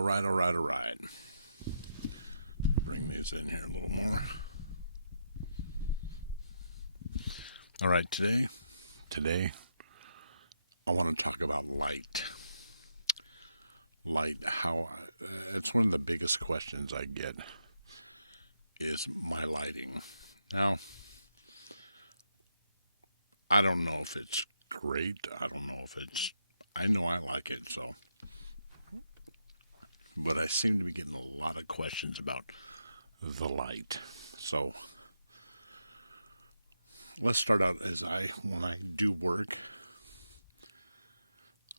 All right. Bring these in here a little more. All right, today I want to talk about light. It's one of the biggest questions I get is my lighting. Now, I don't know if it's great. I know I like it, so. But I seem to be getting a lot of questions about the light. So, let's start out when I do work,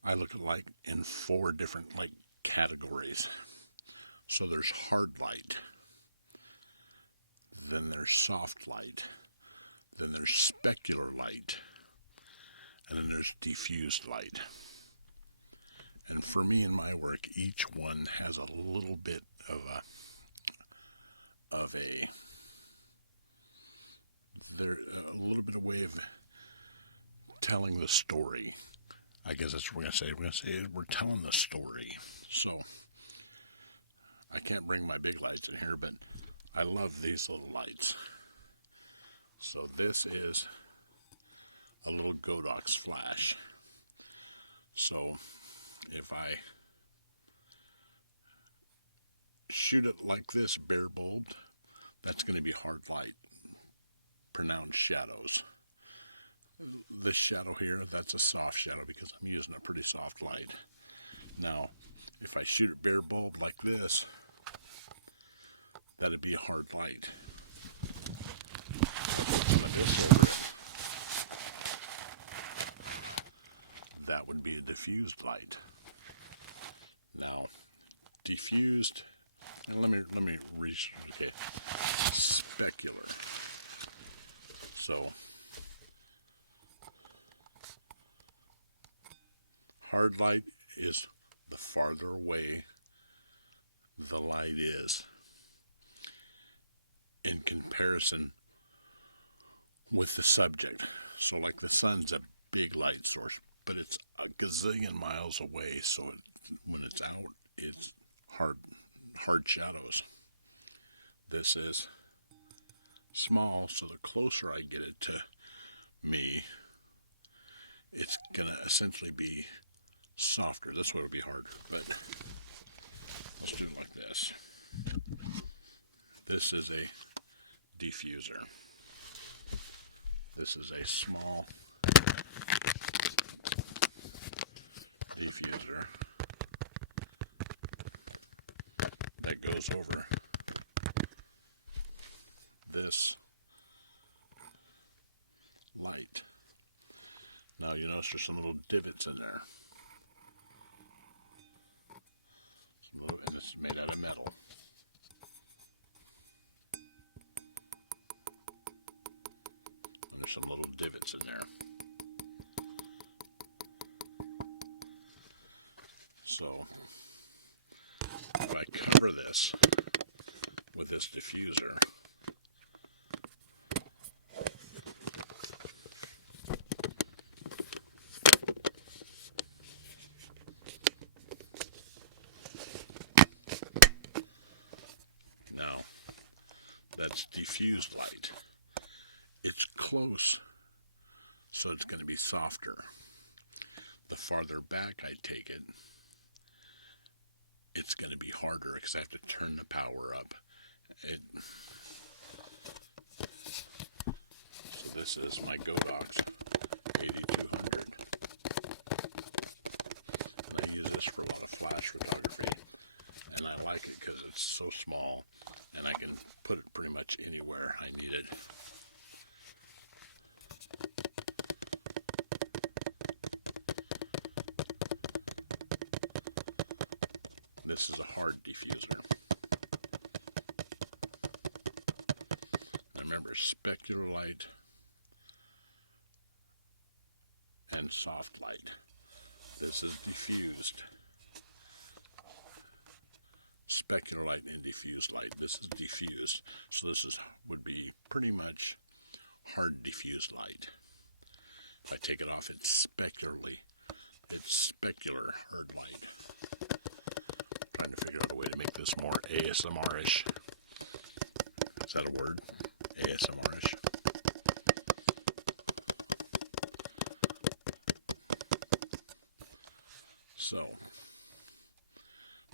I look at light in 4 different light categories. So there's hard light, then there's soft light, then there's specular light, and then there's diffused light. And for me in my work, each one has a little bit of a way of telling the story. I guess that's what we're going to say. We're going to say we're telling the story. So I can't bring my big lights in here, but I love these little lights. So this is a little Godox flash. So if I shoot it like this, bare bulbed, that's going to be hard light, pronounced shadows. This shadow here, that's a soft shadow because I'm using a pretty soft light. Now, if I shoot it bare bulb like this, that'd be a hard light. That would be a diffused light. Now, diffused, and let me okay, specular. So, hard light is the farther away the light is in comparison with the subject. So like the sun's a big light source, but it's a gazillion miles away, so when it's out, it's hard shadows. This is small, so the closer I get it to me, it's going to essentially be softer. This one would be harder, but let's do it like this. This is a diffuser. This is a small diffuser that goes over this light. Now you notice there's some little divots in there. And it's made out of metal. There's some little divots in there. So, if I cover this with this diffuser, that's diffused light. It's close, so it's going to be softer. The farther back I take it, it's going to be harder because I have to turn the power up. So this is my Godox AD200. I use this for a lot of flash photography, and I like it because it's so small, and I can put it pretty much anywhere I need it. This is a hard diffuser. Remember, specular light and soft light. This is diffused. Specular light and diffused light. This is diffused. So this would be pretty much hard diffused light. If I take it off, it's specular hard light. I'm trying to figure this more ASMR-ish. Is that a word? ASMR-ish. So,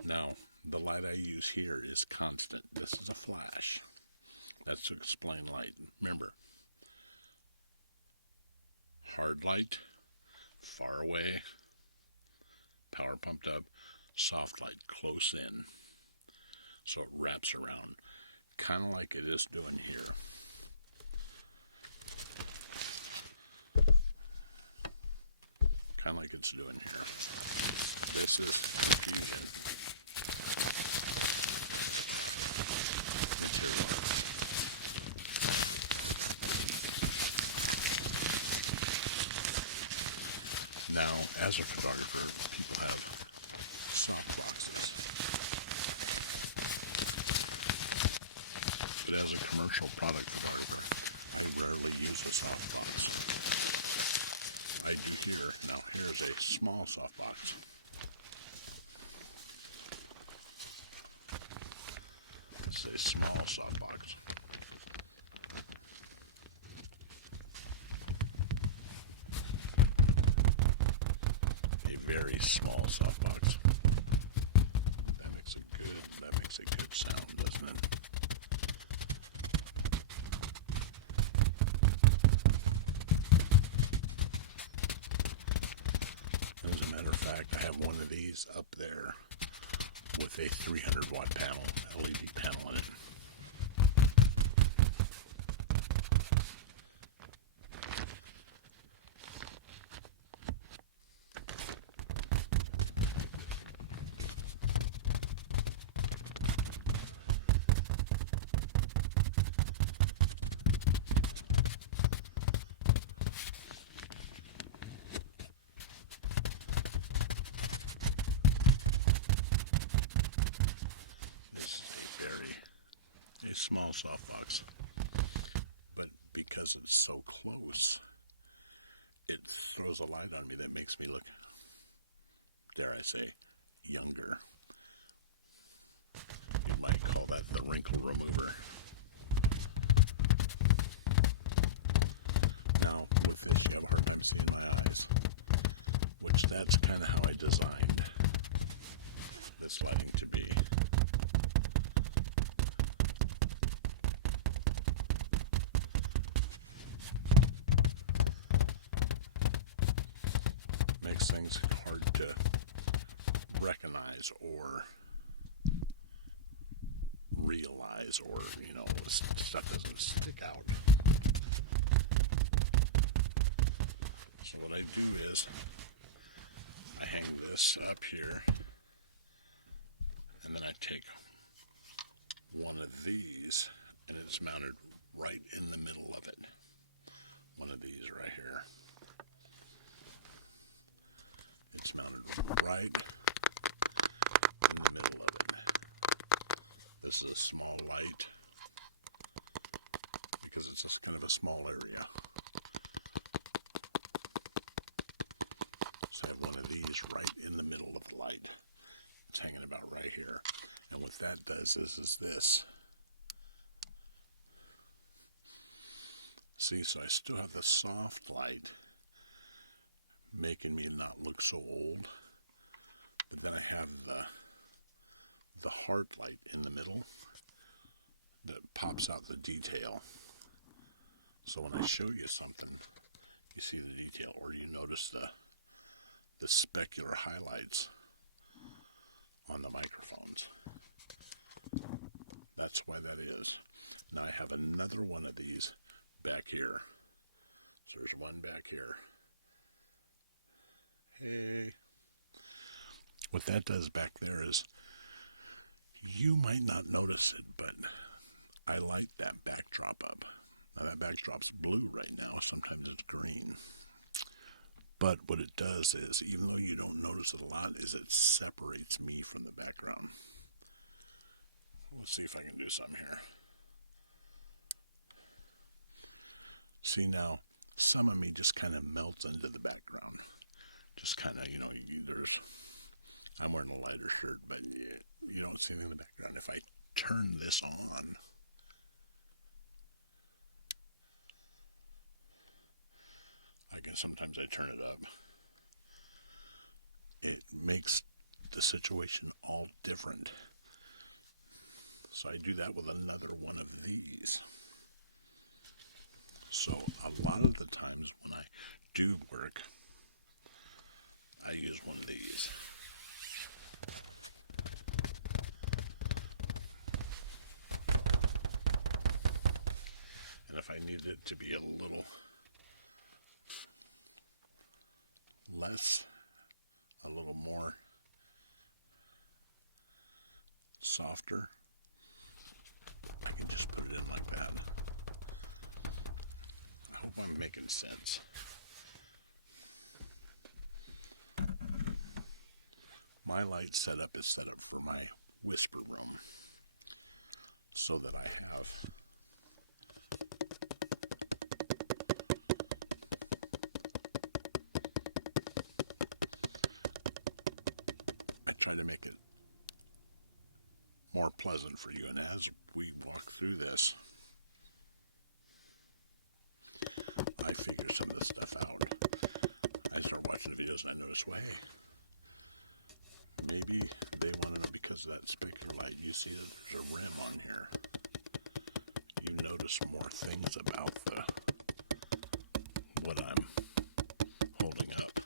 now the light I use here is constant. This is a flash. That's to explain light. Remember, hard light, far away, power pumped up, soft light, close in. So it wraps around, kind of like it is doing here. Kind of like it's doing here. This is now, as a photographer, people have softboxes. But as a commercial product photographer, I rarely use a softbox. I do here. Now, here's a small softbox. It's a small softbox. Very small softbox. That makes a good sound, doesn't it? As a matter of fact, I have one of these up there with a 300 watt panel, LED panel in it. Small softbox, but because it's so close, it throws a light on me that makes me look, dare I say, younger. You might call that the wrinkle remover. Now, with this, you have a hard time seeing my eyes, which that's kind of how I designed this lighting to be. Things hard to recognize or realize, or stuff doesn't stick out. So what I do is I hang this up here, and then I take one of these, and it's mounted right in the middle of it. One of these right here. It's mounted right in the middle of it. This is a small light because it's just kind of a small area. So I have one of these right in the middle of the light. It's hanging about right here. And what that does is this. See, so I still have the soft light making me not look so old, but then I have the heart light in the middle that pops out the detail. So when I show you something, you see the detail, or you notice the specular highlights on the microphones. That's why that is. Now I have another one of these back here. So there's one back here. Hey. What that does back there is, you might not notice it, but I light that backdrop up. Now that backdrop's blue right now, sometimes it's green. But what it does is, even though you don't notice it a lot, is it separates me from the background. Let's see if I can do some here. See now, some of me just kind of melts into the background. Just kind of, I'm wearing a lighter shirt, but you don't see me in the background. And if I turn this on, sometimes I turn it up, it makes the situation all different. So I do that with another one of these. So a lot of the times when I do work, I use one of these. And if I need it to be a little less, a little more softer, I can just put it in like that. I hope I'm making sense. My light setup is set up for my whisper room so that I try to make it more pleasant for you. And as we walk through this, I figure some of this stuff out. I start watching the videos and I notice, well, hey, maybe they want to know because of that specular light. You see there's a rim on here. You notice more things about what I'm holding up.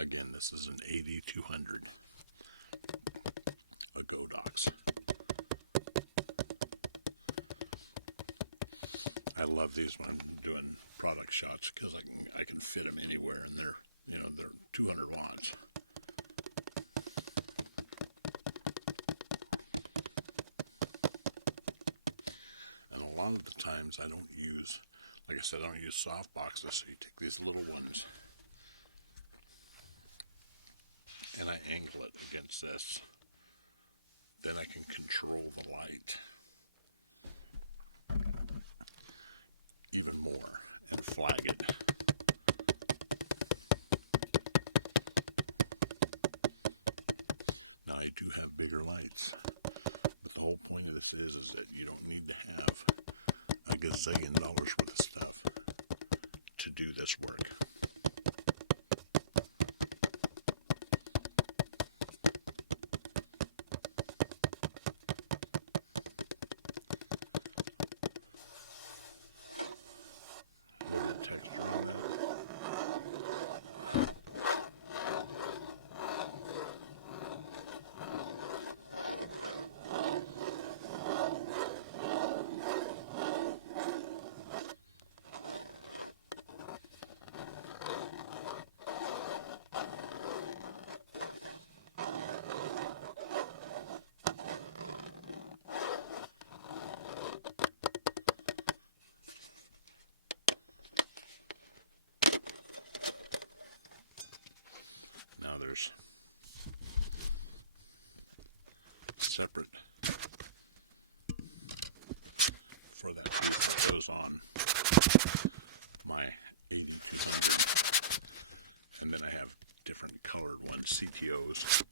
Again, this is an AD200, a Godox. I love these when I'm doing product shots because I can fit them anywhere, and they're 200 watts. And a lot of the times I don't use, like I said, I don't use softboxes, so you take these little ones and I angle it against this. Then I can control the light even more and flag it. Now I do have bigger lights, but the whole point of this is that you don't need to have a gazillion dollars worth of stuff to do this work. Separate for that goes on my 82, and then I have different colored ones, CTOs,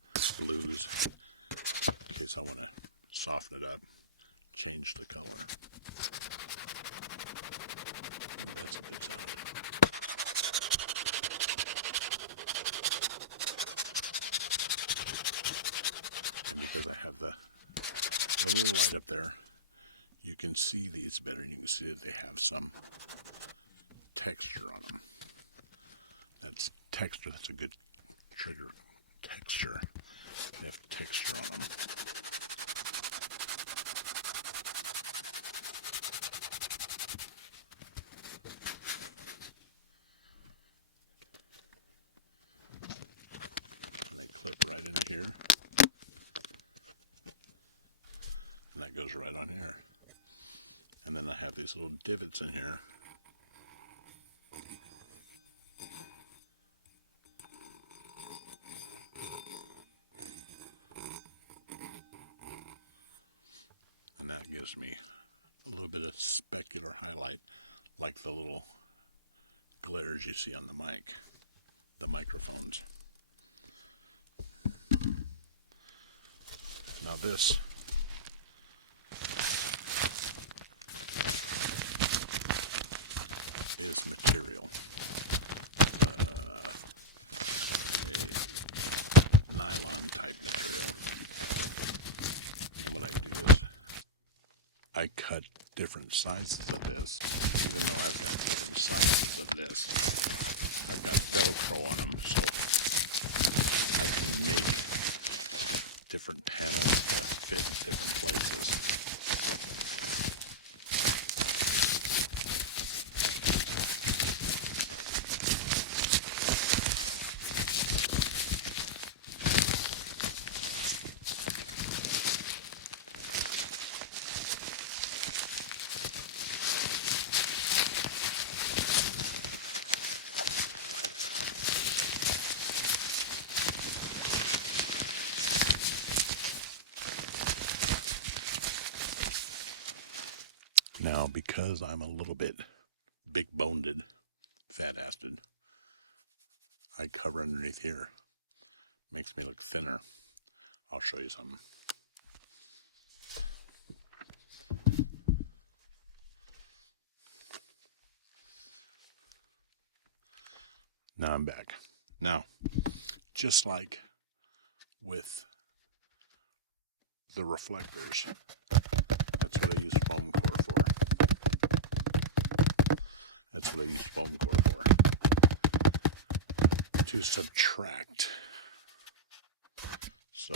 blues, in case I want to soften it up, change the color. That's what it's up there. You can see these better. You can see that they have some texture on them. That's texture. That's a good trigger. Texture. They have texture on them. They clip right in here. And that goes right on here. And then I have these little divots in here. And that gives me a little bit of specular highlight, like the little glares you see on the mic, the microphones. this is material. Nylon type material. I cut different sizes of this. Different sizes of this. I cut Velcro on them, so different patterns fit different places. Now, because I'm a little bit big-boned, fat-assed, I cover underneath here. Makes me look thinner. I'll show you something. Now I'm back. Now, just like with the reflectors, that's what I use foam core for. That's what I use foam core for. To subtract. So,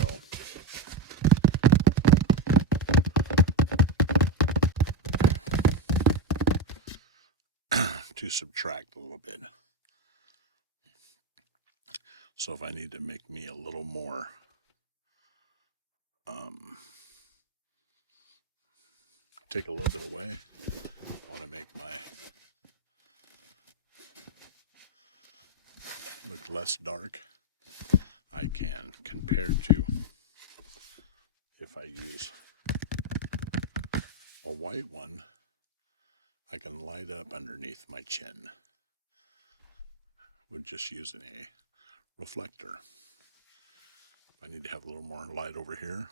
to subtract a little bit. So if I need to make me a little more take a little bit away, I want to make my look less dark, I can, compared to if I use a white one, I can light up underneath my chin with just using a reflector. If I need to have a little more light over here,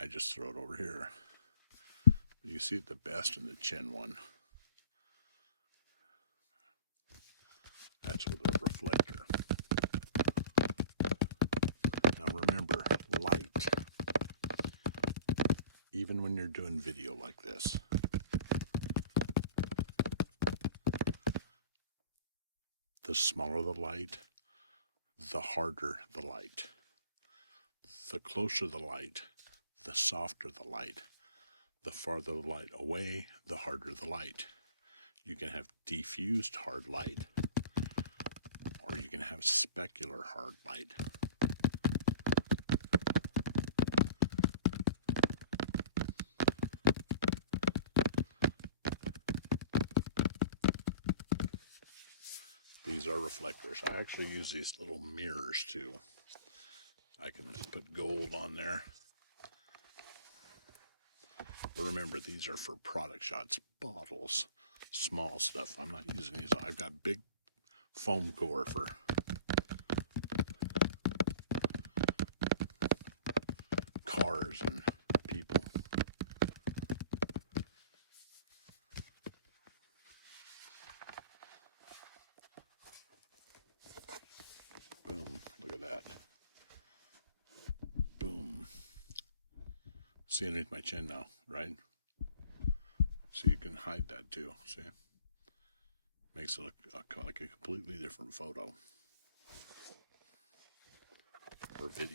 I just throw it over here. You see it the best in the chin one. That's with a reflector. Now remember, light. Even when you're doing video like this, the smaller the light, the harder the light. The closer the light, the softer the light. The farther the light away, the harder the light. You can have diffused hard light, or you can have specular hard light. These are reflectors. I actually use these little mirrors too. I can put gold on there. But remember, these are for product shots, bottles, small stuff. I'm not using these. I've got big foam core for cars and people. Look at that. See underneath my chin now, right? So you can hide that too, see? Makes it look like a completely different photo. Or video.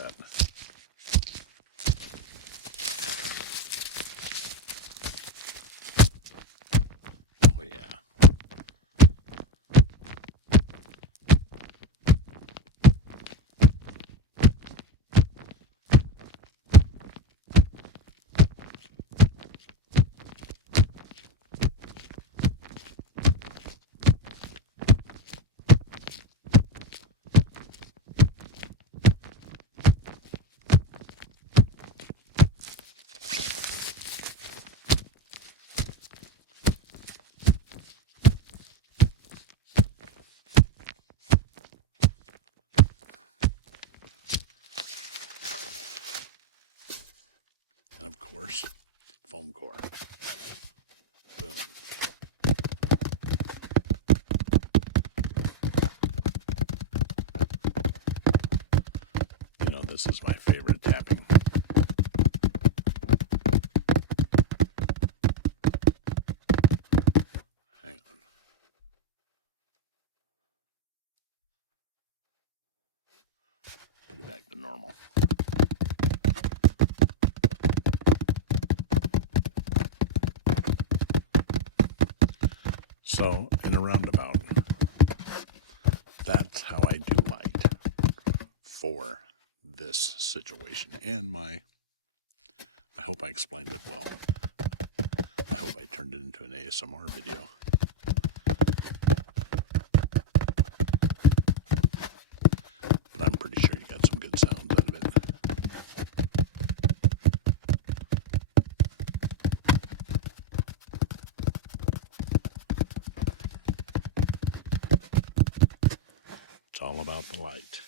that. This is my favorite tapping. Back to normal. So, in a roundabout, that's how I do light for this situation, and I hope I explained it well. I hope I turned it into an ASMR video. But I'm pretty sure you got some good sounds out of it. It's all about the light.